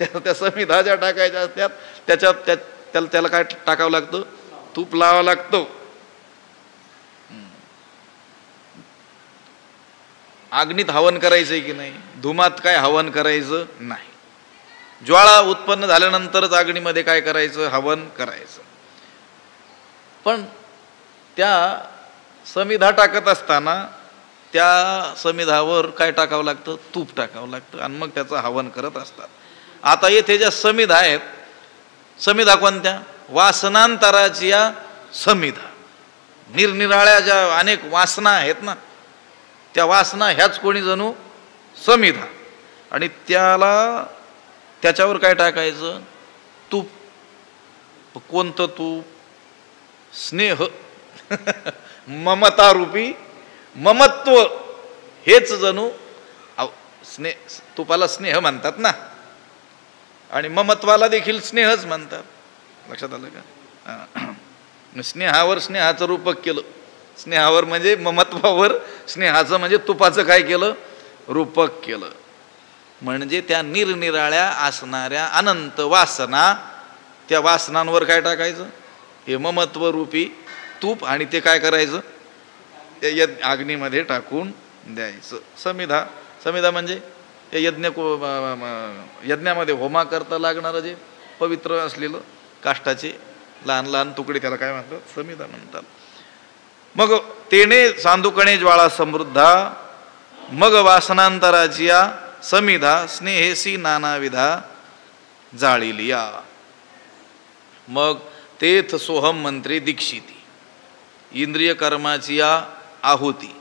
त्या समिधा ज्या टाकायच्या असतात त्याच्यात त्याला काय टाकावं लागतं, तूप लावावं लागतं. अग्नीत हवन करायचंय की नाही, धुमात काय हवन करायचं नाही. ज्वाळा उत्पन्न झाल्यानंतरच अग्नीमध्ये काय करायचं, हवन करायचं. पण त्या समिधा टाकत असताना त्या समिधावर काय टाकावं लागतं, तूप टाकावं लागतं आणि मग त्याचं हवन करत असतात. आता येथे ज्या समिधा आहेत, समिधा कोणत्या, वासनांतराची या समिधा, निरनिराळ्या ज्या अनेक वासना आहेत ना, त्या वासना ह्याच कोणी जणू समिधा, आणि त्याच्यावर काय टाकायचं, तूप. कोणतं तूप, स्नेह ममतारूपी ममत्व, हेच जणू तुपाला स्नेह म्हणतात ना, आणि ममत्वाला देखील स्नेहच म्हणतात. लक्षात आलं का. स्नेहावर स्नेहाचं रूपक केलं, स्नेहावर म्हणजे ममत्वावर स्नेहाचं म्हणजे तुपाचं काय केलं, रूपक केलं. म्हणजे त्या निरनिराळ्या असणाऱ्या अनंत वासना, त्या वासनांवर काय टाकायचं, हे ममत्व रूपी तूप, आणि ते काय करायचं, अग्नीमध्ये टाकून द्यायचं. समिधा म्हणजे ते यज्ञामध्ये होमा करता लागणारं जे पवित्र असलेलं काष्टाचे लहान लहान तुकडे, त्याला काय म्हणतात, समिधा म्हणतात. मग तेने साधुकणे ज्वाळा समृद्धा, मग वासनांतराची या समिधा, स्नेहेसी नानाविधा जाळीलिया. मग तेथ सोहम मंत्रे दीक्षिती, इंद्रिय कर्माची या आहुती,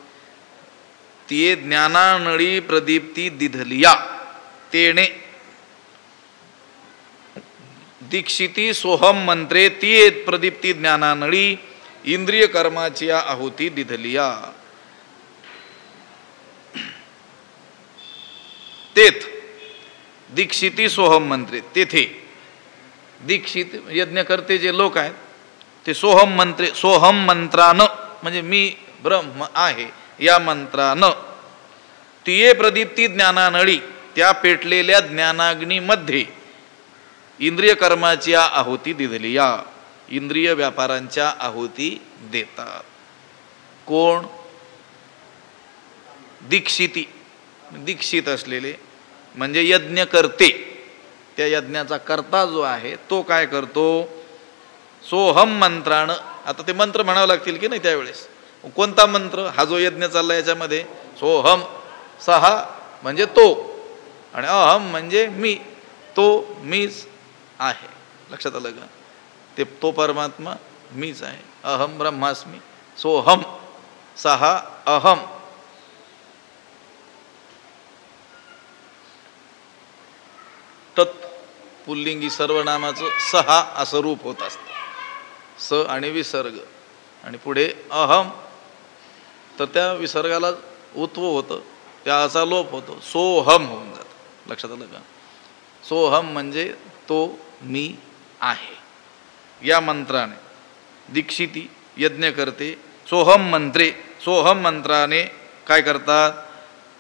ते ज्ञानानळी प्रदीप्ती दिधलिया. तेने दीक्षिती सोहम मंत्रे ती प्रदीप्ती ज्ञानानळी, इंद्रिय कर्माची या आहुती दिधलिया. तेथ दीक्षिती सोहम मंत्रे, तेथे दीक्षित यज्ञकर्ते जे लोक आहेत ते सोहम मंत्रे, सोहम मंत्रानं म्हणजे मी ब्रह्म आहे या मंत्रानं तिये प्रदीप्ती ज्ञानानळी त्या पेटलेल्या ज्ञानाग्नीमध्ये इंद्रिय कर्माची आहुती दिली. या इंद्रिय व्यापारांच्या आहुती देतात. कोण? दीक्षिती, दीक्षित असलेले म्हणजे यज्ञ करते. त्या यज्ञाचा कर्ता जो आहे तो काय करतो? सोहम मंत्रानं. आता ते मंत्र म्हणावं लागतील की नाही त्यावेळेस. कोणता मंत्र? हा जो यज्ञ चालला याच्यामध्ये सोहम, सहा म्हणजे तो, आणि अहम म्हणजे मी, तो मीच आहे. लक्षात आलं का? ते तो परमात्मा मीच आहे. अहम ब्रह्मास्मी, सोहम, सहा अहम. तत् पुल्लिंगी सर्वनामाचं सहा असं रूप होत असतं. स आणि विसर्ग आणि पुढे अहम, तर त्या विसर्गाला उत्व होतं, त्या असा लोप होतो, सोहम होऊन जातं. लक्षात आलं का? सोहम म्हणजे तो मी आहे. या मंत्राने दीक्षिती यज्ञ करते. सोहम मंत्रे, सोहम मंत्राने काय करतात?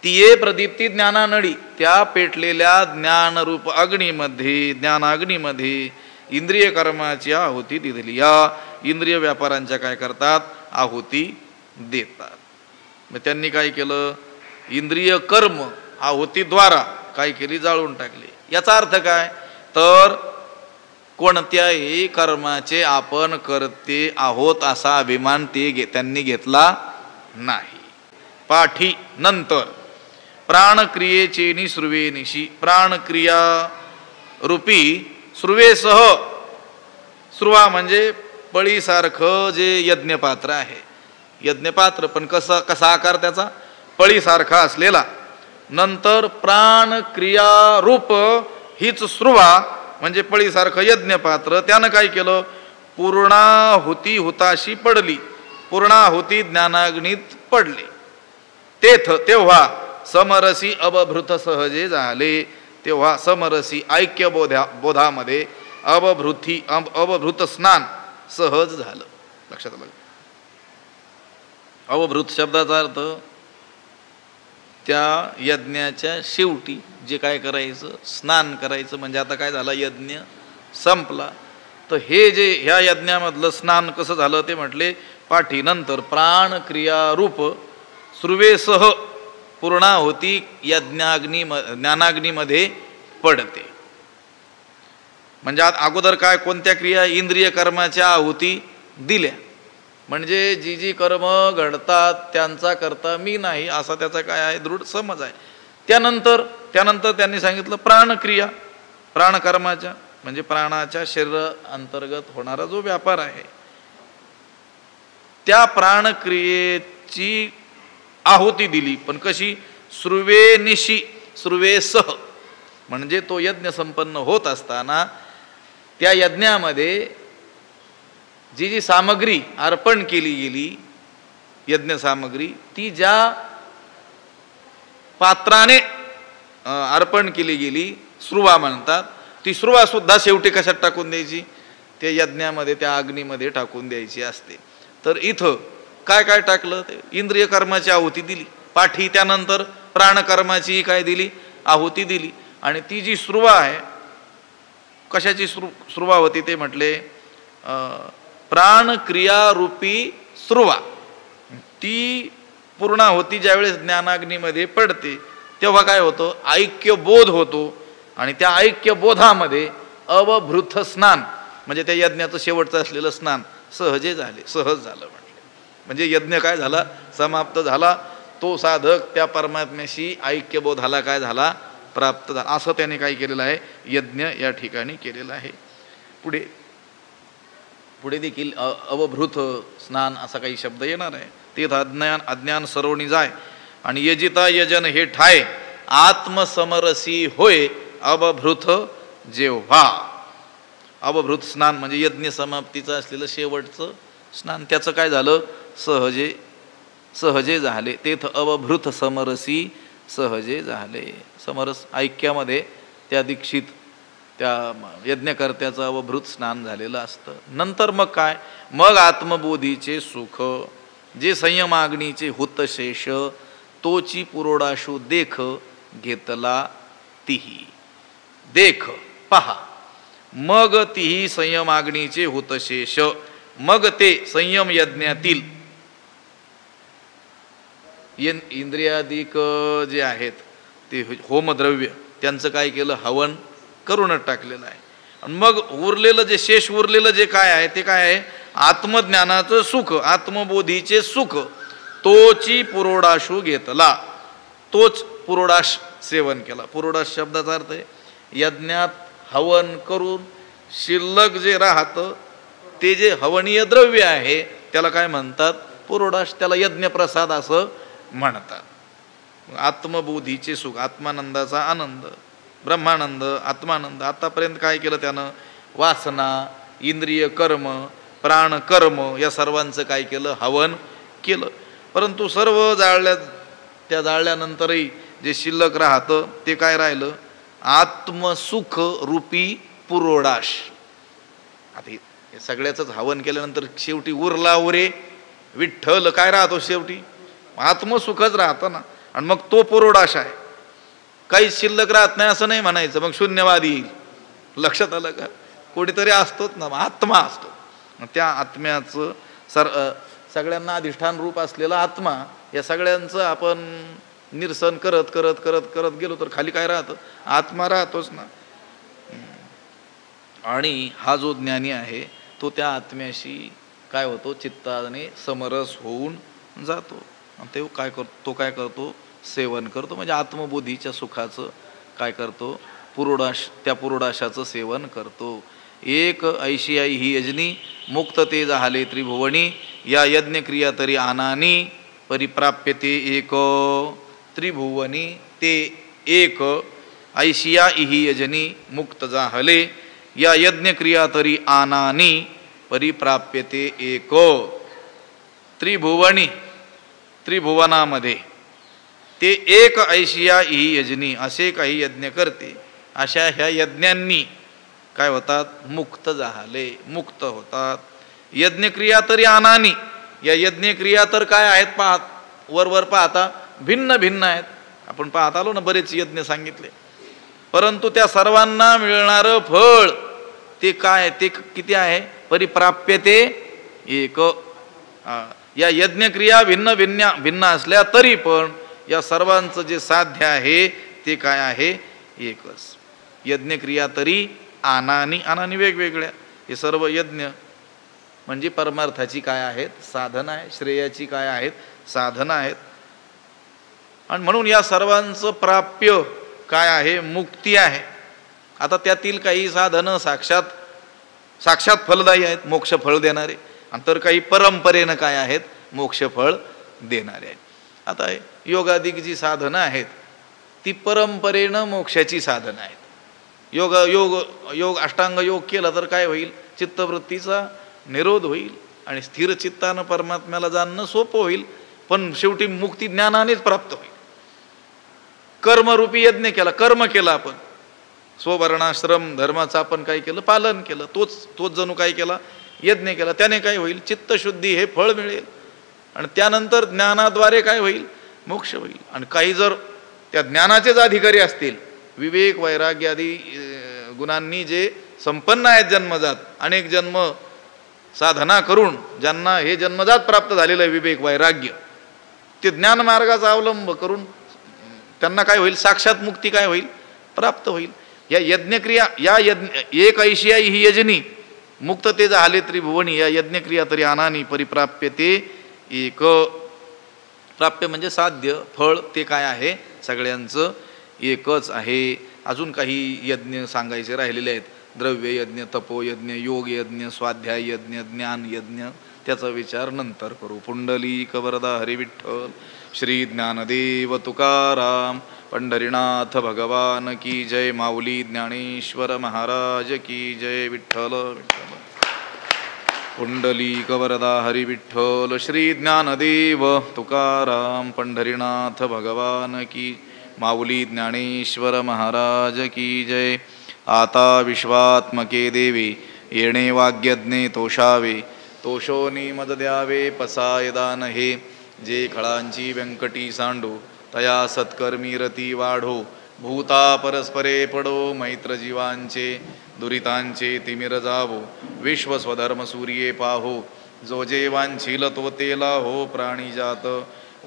तिये प्रदीप्ती ज्ञानानळी त्या पेटलेल्या ज्ञानरूप अग्नीमध्ये, ज्ञानाग्नीमध्ये इंद्रिय कर्माची आहुती दिली. या इंद्रिय व्यापारांच्या काय करतात? आहुती देतात. मग त्यांनी काय केलं? इंद्रिय कर्म आहुतीद्वारा काय केली? जाळून टाकले. याचा अर्थ काय? तर कोणत्याही कर्माचे आपण करते आहोत असा अभिमान त्यांनी घेतला नाही. पाठी नंतर प्राणक्रियेचे निसृवेनिशी, प्राणक्रिया रूपी श्रुवेसह, श्रुवा म्हणजे पळीसारखं जे यज्ञपात्र आहे. यज्ञपात्र पण कसा आकार त्याचा? पळीसारखा असलेला. नंतर प्राणक्रिया रूप हीच श्रुवा म्हणजे पळीसारखं यज्ञपात्र. त्यानं काय केलं? पूर्णाहुती हुताशी पडली, पूर्णाहुती ज्ञानाग्नीत पडले. तेव्हा समरसी अवभृत सहजे झाले. तेव्हा समरसी ऐक्य बोधामध्ये अवभृत स्नान सहज झालं. लक्षात आलं? अवभृत शब्दाचा अर्थ त्या यज्ञाच्या शेवटी जे काय करायचं? स्नान करायचं. म्हणजे आता काय झालं? यज्ञ संपला. तर हे जे ह्या यज्ञामधलं स्नान कसं झालं ते म्हटले पाठी नंतर प्राणक्रिया रूप श्रुवेसह पूर्णाहुती ज्ञानाग्नीमध्ये पडते. म्हणजे अगोदर काय? कोणत्या क्रिया? इंद्रिय कर्माच्या आहुती दिल्या. म्हणजे जी जी कर्म घडतात त्यांचा करता मी नाही असा त्याचा काय आहे? दृढ समज आहे. त्यानंतर त्यांनी सांगितलं प्राणक्रिया, प्राणकर्माच्या म्हणजे प्राणाच्या शरीर अंतर्गत होणारा जो व्यापार आहे त्या प्राणक्रियेची आहुती दिली. पण कशी? श्रुवेनिशी, श्रुवेसह म्हणजे तो यज्ञ संपन्न होत असताना त्या यज्ञामध्ये जी जी सामग्री अर्पण केली गेली, यज्ञ सामग्री, ती ज्या पात्राने अर्पण केली गेली श्रुवा म्हणतात. ती श्रुवा सुद्धा शेवटी कशात टाकून द्यायची? त्या यज्ञामध्ये, त्या अग्नीमध्ये टाकून द्यायची असते. तर इथं काय काय टाकलं? ते इंद्रिय कर्माची आहुती दिली पाठी. त्यानंतर प्राणकर्माची काय दिली? आहुती दिली. आणि ती जी श्रुवा आहे, कशाची श्रुवा होती ते म्हटले? प्राणक्रियारूपी श्रुवा. ती पूर्णाहुती ज्यावेळेस ज्ञानाग्नीमध्ये पडते तेव्हा काय होतं? ऐक्यबोध होतो. आणि त्या ऐक्यबोधामध्ये अवभृत स्नान म्हणजे त्या यज्ञाचं शेवटचं असलेलं स्नान सहज झालं. म्हणजे यज्ञ काय झाला? समाप्त झाला. तो साधक त्या परमात्म्याशी ऐक्यबोधाला काय झाला? प्राप्त झाला. असं त्याने काय केलेलं आहे? यज्ञ या ठिकाणी केलेलं आहे. पुढे देखील अवभृत स्नान असा काही शब्द येणार आहे. ते अज्ञान सरवणी जाय आणि यजिता यजन हे ठाय आत्मसमरसी होय अवभृत जेव्हा. अवभृत स्नान म्हणजे यज्ञ समाप्तीचं असलेलं शेवटचं स्नान. त्याचं काय झालं? सहजे झाले. तेथ अवभृत समरसी सहजे झाले. समरस ऐक्यामध्ये त्या दीक्षित त्या यज्ञकर्त्याचं अवभृत स्नान झालेलं असतं. नंतर मग काय? मग आत्मबोधीचे सुख. जे संयमाग्नीचे हुतशेष तोची पुरोडाशू देख घेतला तिही. देख पहा, मग तिही संयमाग्नीचे हुतशेष, मग ते संयम यज्ञातील इंद्रियादिक जे आहेत ते होमद्रव्य त्यांचं काय केलं, हवन करूनच टाकलेलं आहे. आणि मग उरलेलं जे शेष उरलेलं जे काय आहे ते काय आहे, आत्मज्ञानाचं सुख, आत्मबोधीचे सुख तोची पुरोडाशू घेतला, तोच पुरोडाश सेवन केला. पुरोडाश शब्दाचा अर्थ आहे यज्ञात हवन करून शिल्लक जे राहतं ते जे हवनीय द्रव्य आहे त्याला काय म्हणतात, पुरोडाश. त्याला यज्ञप्रसाद असं म्हणतात. आत्मबोधीचे सुख, आत्मानंदाचा आनंद, ब्रह्मानंद, आत्मानंद. आतापर्यंत काय केलं त्यानं, वासना, इंद्रिय कर्म, प्राण कर्म या सर्वांचं काय केलं, हवन केलं. परंतु सर्व त्या जाळल्यानंतरही जे शिल्लक राहतं ते काय राहिलं, आत्मसुख रूपी पुरोडाश. आता हे सगळ्याचंच हवन केल्यानंतर शेवटी उरला उरे विठ्ठल काय राहतो, शेवटी आत्मसुखच राहतं ना. आणि मग तो पुरोडाश आहे, काही शिल्लक राहत नाही असं नाही म्हणायचं, मग शून्यवादी येईल. लक्षात आलं का, कोणीतरी असतोच ना, आत्मा असतो. त्या आत्म्याचं सगळ्यांना अधिष्ठान रूप असलेला आत्मा, या सगळ्यांचं आपण निरसन करत करत करत करत गेलो तर खाली काय राहतं, आत्मा राहतोच ना. आणि हा जो ज्ञानी आहे तो त्या आत्म्याशी काय होतो, चित्ताने समरस होऊन जातो. ते तो काय करतो, सेवन करतो. म्हणजे आत्मबोधीच्या सुखाचं काय करतो, त्या पुरोडाशाचं सेवन करतो. एक ऐशी आई ही यजनी मुक्त ते झाले त्रिभुवनी, या यज्ञक्रिया तरी आनानी परिप्राप्यते एक त्रिभुवनी. ते एक ऐशिया ही यजनी मुक्त जाहले, या यज्ञक्रिया तरी आनानी परिप्राप्यते एक त्रिभुवनी. त्रिभुवनामध्ये ते एक ऐशिया ही यजनी असे काही यज्ञ करते, अशा ह्या यज्ञांनी काय होतात, मुक्त झाले, मुक्त होतात. यज्ञक्रिया तरी आनानी, या यज्ञक्रिया तर काय आहेत, वर पाहता भिन्न भिन्न आहेत. आपण पाहत आलो ना, बरेच यज्ञ सांगितले. परंतु त्या सर्वांना मिळणारं फळ ते काय, ते किती आहे, परिप्राप्यते एक. या यज्ञक्रिया भिन्न भिन्न भिन्न असल्या तरी पण या सर्वांचं जे साध्य आहे ते काय आहे, एकच. यज्ञक्रिया तरी आनानी, आनानी वेगवेगळ्या. हे सर्व यज्ञ म्हणजे परमार्थाची काय आहेत, साधना आहे, श्रेयाची काय आहेत, साधना आहेत. आणि म्हणून या सर्वांचं प्राप्य काय आहे, मुक्ती आहे. आता त्यातील काही साधनं साक्षात फलदायी आहेत, मोक्ष फळ देणारे, आणि तर काही परंपरेनं काय आहेत, मोक्ष फळ देणारे आहेत. आता योगादिक जी साधनं आहेत ती परंपरेनं मोक्षाची साधनं आहेत. योग अष्टांग योग केला तर काय होईल, चित्तवृत्तीचा निरोध होईल आणि स्थिर चित्तानं परमात्म्याला जाणणं सोपं होईल. पण शेवटी मुक्ती ज्ञानानेच प्राप्त होईल. कर्मरूपी यज्ञ केला, कर्म केला आपण, स्ववर्णाश्रम धर्माचं आपण काय केलं, पालन केलं, तोच जणू काय केला, यज्ञ केला. त्याने काय होईल, चित्तशुद्धी हे फळ मिळेल आणि त्यानंतर ज्ञानाद्वारे काय होईल, मोक्ष होईल. आणि काही जर त्या ज्ञानाचेच अधिकारी असतील, विवेक वैराग्य आदी गुणांनी जे संपन्न आहेत जन्मजात, अनेक जन्म साधना करून ज्यांना हे जन्मजात प्राप्त झालेलं आहे विवेक वैराग्य, ते ज्ञानमार्गाचा अवलंब करून त्यांना काय होईल, साक्षात मुक्ती काय होईल, प्राप्त होईल. या यज्ञक्रिया, या एक ऐशिया ही यजनी मुक्त ते झाले त्रिभुवनी, या यज्ञक्रिया तरी आनानी परिप्राप्यते एक. प्राप्य म्हणजे साध्य, फळ ते काय आहे, सगळ्यांचं एकच आहे. अजून काही यज्ञ सांगायचे राहिलेले आहेत, द्रव्य यज्ञ, तपोयज्ञ, योग यज्ञ, स्वाध्याय यज्ञ, ज्ञान यज्ञ, त्याचा विचार नंतर करू. पुंडलिक वरदा हरी विठ्ठल. श्री ज्ञानदेव तुकाराम पंढरीनाथ भगवान की जय. माऊली ज्ञानेश्वर महाराज की जय. विठ्ठल विठ्ठल. पुंडलिक वरदा हरी विठ्ठल. श्री ज्ञानदेव तुकाराम पंढरीनाथ भगवान की. माऊली ज्ञानेश्वर महाराज की जय. आता विश्वात्मके देवे येणे वाग्यज्ञे तोषावे, तोषोनी मद द्यावे पसाय दान हे. जे खळांची व्यंकटी सांडो तया सत्कर्मी रती वाढो. भूता परस्परे पडो मैत्र जीवांचे दुरितांचे तिमिर जावो. विश्व स्वधर्म सूर्ये पाहो. जो जे वांछील तो तेला हो प्राणीजात.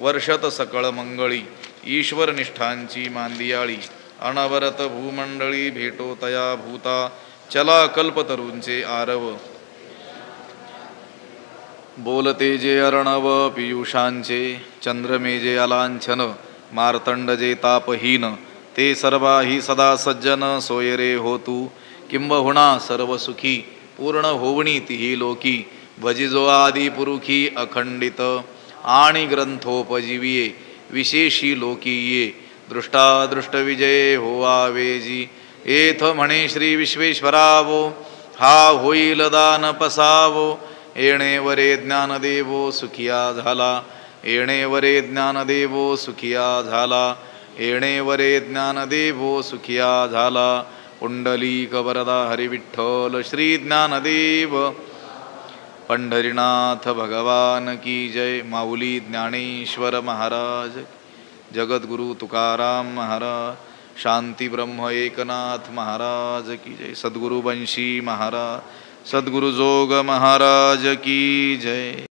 वर्षत सकळ मंगळी ईश्वर निष्ठांची मांदियाळी. अनवरत भूमंडळी भेटो तया भूता. चला कल्पतरूंचे आरव. बोलते जे अर्णव पियुषांचे. चंद्रमे जे अलांछन मार्तंड जे तापहीन. ते सर्वाही सदा सज्जन सोयरे होतू. किंबहुना सर्व सुखी पूर्ण होवणी तिही लोकी. भजिजो आदि पुरुखी अखंडित आणि ग्रंथोपजीविये. विशेषी लोकीये दृष्टादृष्ट विजय होवावेजी. एथ म्हणे श्री विश्वेश्वरावो हा होईल दान पसावो. येणे वरे ज्ञानदेवो सुखिया झाला. येणे वरे ज्ञानदेवो सुखिया झाला. येणे वरे ज्ञानदेवो सुखिया झाला. पुंडलीक वरदा हरिविठ्ठल श्री ज्ञानदेव. पंढरीनाथ भगवान की जय. माऊली ज्ञानेश्वर महाराज. जगद्गुरु तुकाराम महाराज. शांती ब्रह्म एकनाथ महाराज की जय. सद्गुरु बंशी महाराज. सद्गुरु जोग महाराज की जय.